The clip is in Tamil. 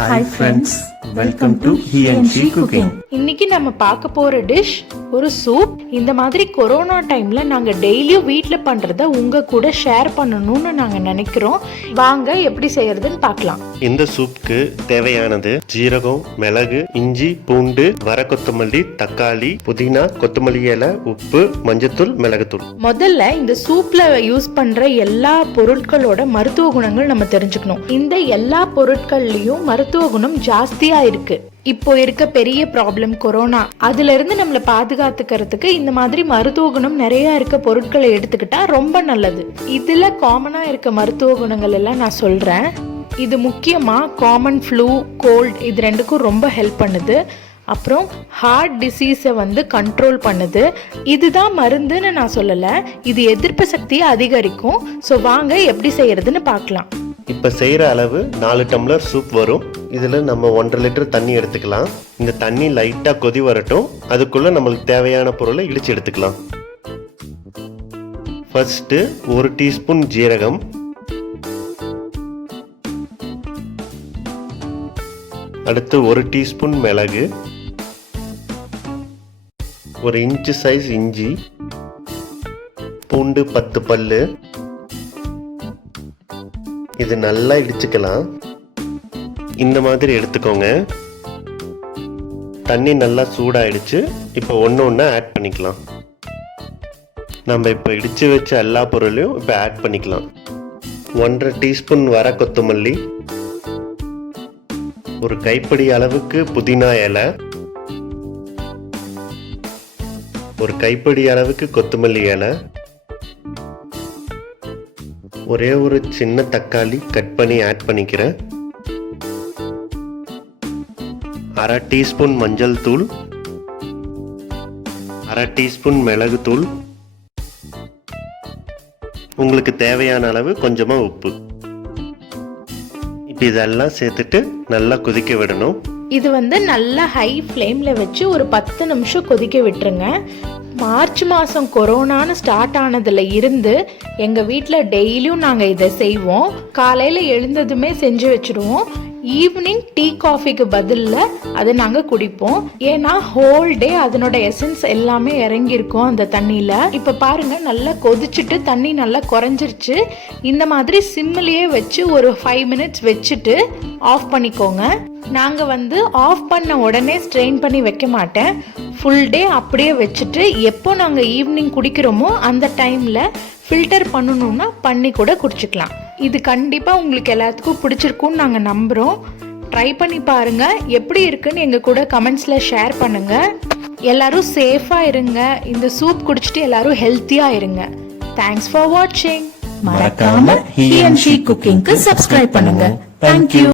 Hi friends, welcome to He and She Cooking. இன்னைக்கு நம்ம பார்க்க போற டிஷ் ஒரு சூப். இந்த மாதிரி கொரோனா டைம்ல நாங்க டெய்லியும் வீட்ல பண்றத உங்க கூட ஷேர் பண்ணணும்னு நாங்க நினைக்கிறோம். வாங்க எப்படி செய்யறதுன்னு பார்க்கலாம். இந்த சூப்புக்கு தேவையானது ஜீரகம், மிளகு, இஞ்சி, பூண்டு, வர கொத்தமல்லி, தக்காளி, புதினா, கொத்தமல்லி இலை, உப்பு, மஞ்சத்தூள், மிளகுத்தூள். முதல்ல இந்த சூப்ல யூஸ் பண்ற எல்லா பொருட்களோட மருத்துவ குணங்கள் நம்ம தெரிஞ்சுக்கணும். இந்த எல்லா பொருட்கள்லயும் மருத்துவ குணம் ஜாஸ்தியா இருக்கு. இப்போ இருக்க பெரிய ப்ராப்ளம் கொரோனா, அதுல இருந்து நம்மளை பாதுகாத்துக்கிறதுக்கு இந்த மாதிரி மருத்துவ குணம் நிறைய இருக்க பொருட்களை எடுத்துக்கிட்டா ரொம்ப நல்லது. இதுல காமனா இருக்க மருத்துவ குணங்கள் எல்லாம் நான் சொல்றேன். இது முக்கியமா காமன் ஃப்ளூ, கோல்ட் இது ரெண்டுக்கும் ரொம்ப ஹெல்ப் பண்ணுது. அப்புறம் ஹார்ட் டிசீஸை கண்ட்ரோல் பண்ணுது. இதுதான் மருந்துன்னு நான் சொல்லலை, இது எதிர்ப்பு சக்தியை அதிகரிக்கும். ஸோ வாங்க எப்படி செய்யறதுன்னு பார்க்கலாம். இப்போ செய்கிற அளவு 4 டம்ளர் சூப் வரும். இதில் நம்ம 1.5 லிட்டர் தண்ணி எடுத்துக்கலாம். இந்த தண்ணி லைட்டாக கொதி வரட்டும். அதுக்குள்ளே நம்மளுக்கு தேவையான பொருளை இடித்து எடுத்துக்கலாம். ஃபர்ஸ்ட்டு 1 டீஸ்பூன் ஜீரகம், அடுத்து 1 டீஸ்பூன் மிளகு, 1 இன்ச்சு சைஸ் இஞ்சி, பூண்டு 10 பல்லு. இது நல்லா இடிச்சுக்கலாம். இந்த மாதிரி எடுத்துக்கோங்க. தண்ணி நல்லா சூடாயிடுச்சு. இப்போ ஒன்று ஒன்றா ஆட் பண்ணிக்கலாம். நம்ம இப்போ இடித்து வச்ச எல்லா பொருளையும் இப்போ ஆட் பண்ணிக்கலாம். 1.5 டீஸ்பூன் வர கொத்தமல்லி, ஒரு கைப்பிடி அளவுக்கு புதினா இலை, ஒரு கைப்பிடி அளவுக்கு கொத்தமல்லி இலை, ஒரே ஒரு சின்ன தக்காளி கட் பண்ணி ஆட் பண்ணிக்கிறேன். 1/2 டீஸ்பூன் மஞ்சள் தூள், 1/2 டீஸ்பூன் மிளகு தூள், உங்களுக்கு தேவையான அளவு கொஞ்சமாக உப்பு. இப்போ இதெல்லாம் சேர்த்துட்டு நல்லா கொதிக்க விடணும். இது நல்லா ஹை ஃப்ளேம்ல வச்சு ஒரு 10 நிமிஷம் கொதிக்க விட்டுருங்க. மார்ச் மாதம் கொரோனான்னு ஸ்டார்ட் ஆனதுல இருந்து எங்கள் வீட்டில் டெய்லியும் நாங்கள் இதை செய்வோம். காலையில் எழுந்ததுமே செஞ்சு வச்சுருவோம். ஈவினிங் டீ காஃபிக்கு பதிலில் அதை நாங்கள் குடிப்போம். ஏன்னா ஹோல் டே அதனோட எசன்ஸ் எல்லாமே இறங்கியிருக்கும் அந்த தண்ணியில். இப்போ பாருங்கள், நல்லா கொதிச்சுட்டு தண்ணி நல்லா குறைஞ்சிருச்சு. இந்த மாதிரி சிம்மிலேயே வச்சு ஒரு 5 மினிட்ஸ் வச்சுட்டு ஆஃப் பண்ணிக்கோங்க. நாங்கள் ஆஃப் பண்ண உடனே ஸ்ட்ரெயின் பண்ணி வைக்க மாட்டேன். ஃபுல் டே அப்படியே வச்சுட்டு எப்போ நாங்கள் ஈவினிங் குடிக்கிறோமோ அந்த டைமில் ஃபில்டர் பண்ணணுன்னா பண்ணி கூட குடிச்சிக்கலாம். இது கண்டிப்பாக உங்களுக்கு எல்லாத்துக்கும் பிடிச்சிருக்குன்னு நாங்கள் நம்புகிறோம். ட்ரை பண்ணி பாருங்கள். எப்படி இருக்குன்னு எங்கள் கூட கமெண்ட்ஸில் ஷேர் பண்ணுங்கள். எல்லோரும் சேஃபாக இருங்க. இந்த சூப் குடிச்சிட்டு எல்லோரும் ஹெல்த்தியாக இருங்க. தேங்க்ஸ் ஃபார் வாட்சிங். மறக்காம He and She Cookingக்கு சப்ஸ்கிரைப் பண்ணுங்க. Thank you.